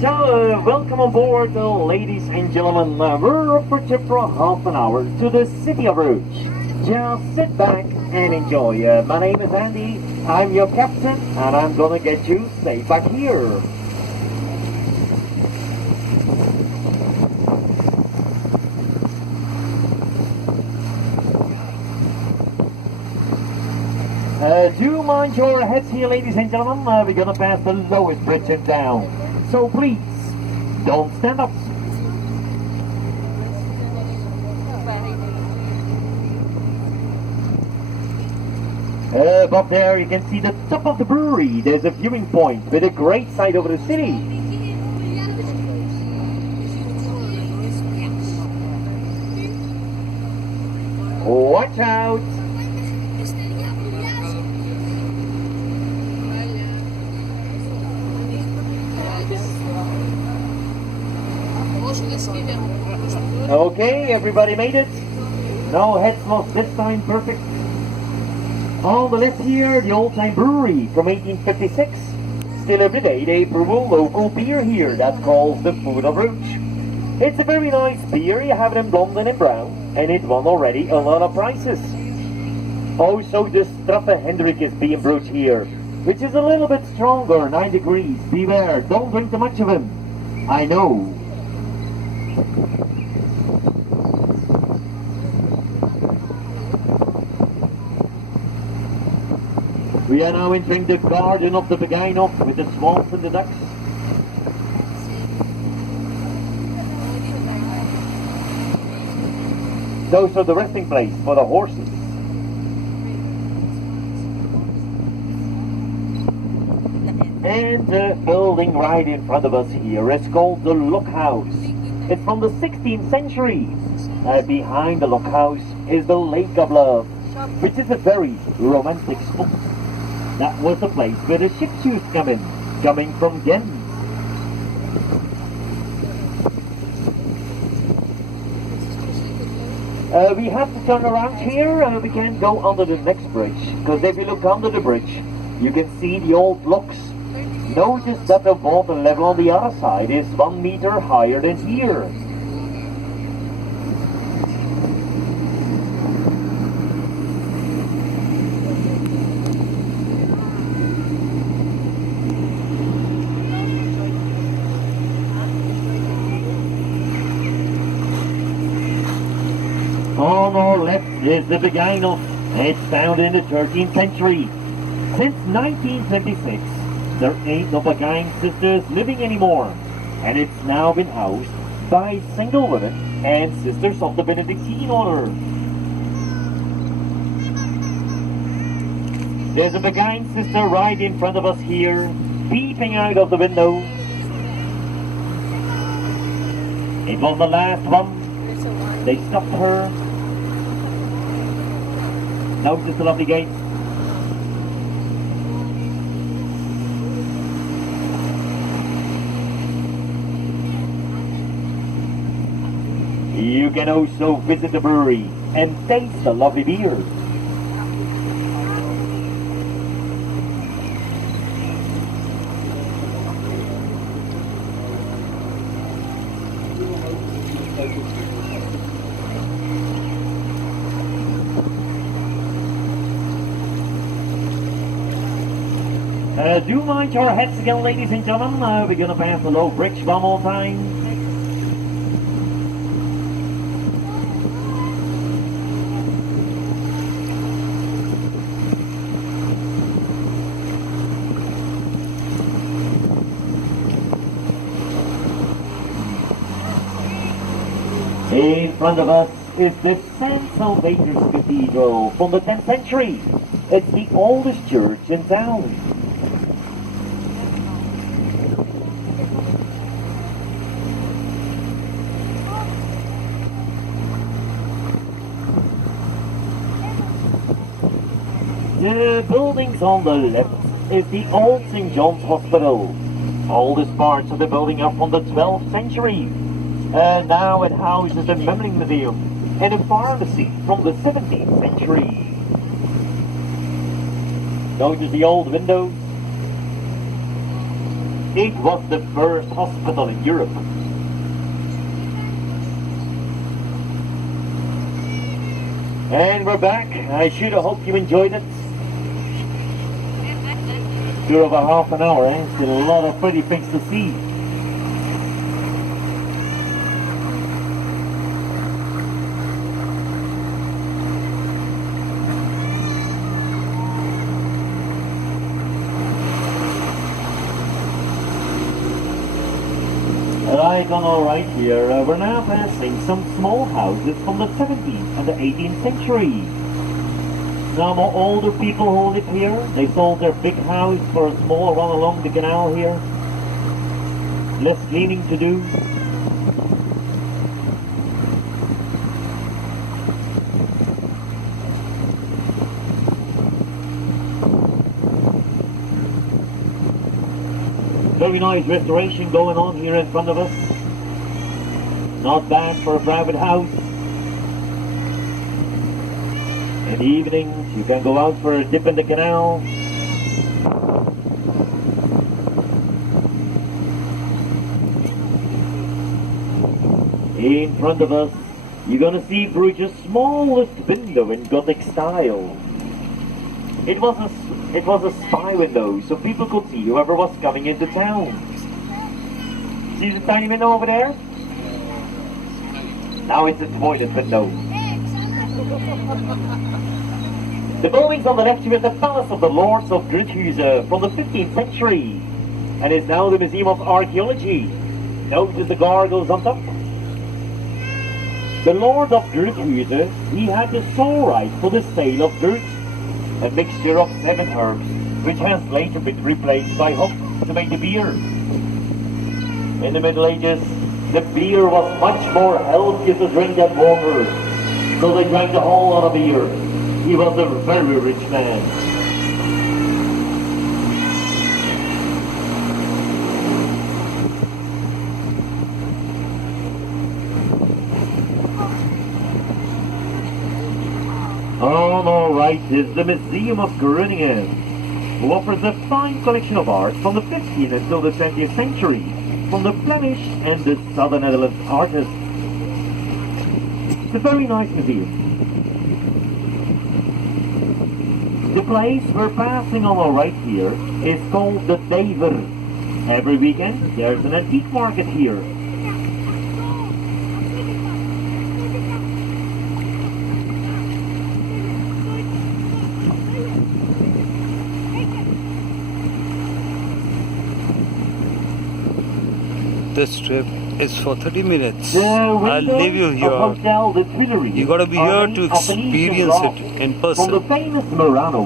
So, welcome on board, ladies and gentlemen. We're up for a trip for half an hour to the city of Bruges. Just sit back and enjoy. My name is Andy, I'm your captain, and I'm gonna get you safe back here. Do mind your heads here, ladies and gentlemen. We're gonna pass the lowest bridge in town. So please, don't stand up. Above there you can see the top of the brewery. There's a viewing point with a great sight over the city. Watch out! Okay, everybody made it. No heads lost this time, perfect. On the left here, the old-time brewery from 1856. Still every day they brew a local beer here that's called the Food of Bruges. It's a very nice beer, you have it in blonde and in brown, and it won already a lot of prizes. Also the Straffe Hendrik is being brewed here, which is a little bit stronger, 9 degrees. Beware, don't drink too much of him. I know. We are now entering the garden of the Begijnhof with the swans and the ducks. Those are the resting place for the horses. And the building right in front of us here is called the Lock House. It's from the 16th century. Behind the Lock House is the Lake of Love, which is a very romantic spot. That was the place where the ships used to come in, coming from Ghent. We have to turn around here, we can't go under the next bridge, because if you look under the bridge, you can see the old locks. Notice that the water level on the other side is 1 meter higher than here. On our left is the Begijnhof. It's founded in the 13th century. Since 1926, there ain't no Begijn sisters living anymore, and it's now been housed by single women and sisters of the Benedictine order. There's a Begijn sister right in front of us here, peeping out of the window. It was the last one. They stopped her. Notice the lovely gate. You can also visit the brewery and taste the lovely beer. Do mind your heads again, ladies and gentlemen. We're gonna pass the low bridge one more time. In front of us is the St. Salvator's Cathedral from the 10th century. It's the oldest church in town. The buildings on the left is the old St. John's Hospital. Oldest parts of the building are from the 12th century. Now it houses the Memling Museum and a pharmacy from the 17th century. Notice the old windows. It was the first hospital in Europe. And we're back. I should have hoped you enjoyed it. Tour of a half an hour, eh? Still a lot of pretty things to see. Right on all right here, we're now passing some small houses from the 17th and the 18th century. Now more older people who live here, they sold their big house for a small one along the canal here. Less cleaning to do. Very nice restoration going on here in front of us. Not bad for a private house. In the evenings, you can go out for a dip in the canal. In front of us, you're gonna see Bruges' smallest window in Gothic style. It was a spy window, so people could see whoever was coming into town. See the tiny window over there? Now it's a toilet window. The buildings on the left here is the Palace of the Lords of Bruges from the 15th century, and is now the Museum of Archaeology. Notice the gargoyles on top. The Lord of Bruges, he had the sole right for the sale of dirt, a mixture of 7 herbs, which has later been replaced by hops to make the beer. In the Middle Ages, the beer was much more healthy to drink than water, so they drank a whole lot of beer. He was a very rich man. On our right is the Museum of Garinian, who offers a fine collection of art from the 15th until the 20th century, from the Flemish and the Southern Netherlands artists. It's a very nice museum. The place we're passing on our right here is called the Dever. Every weekend there's an antique market here. This trip is for 30 minutes. I'll leave you here. Hotel, the Brewery, You gotta be here to experience it in person. From the famous Murano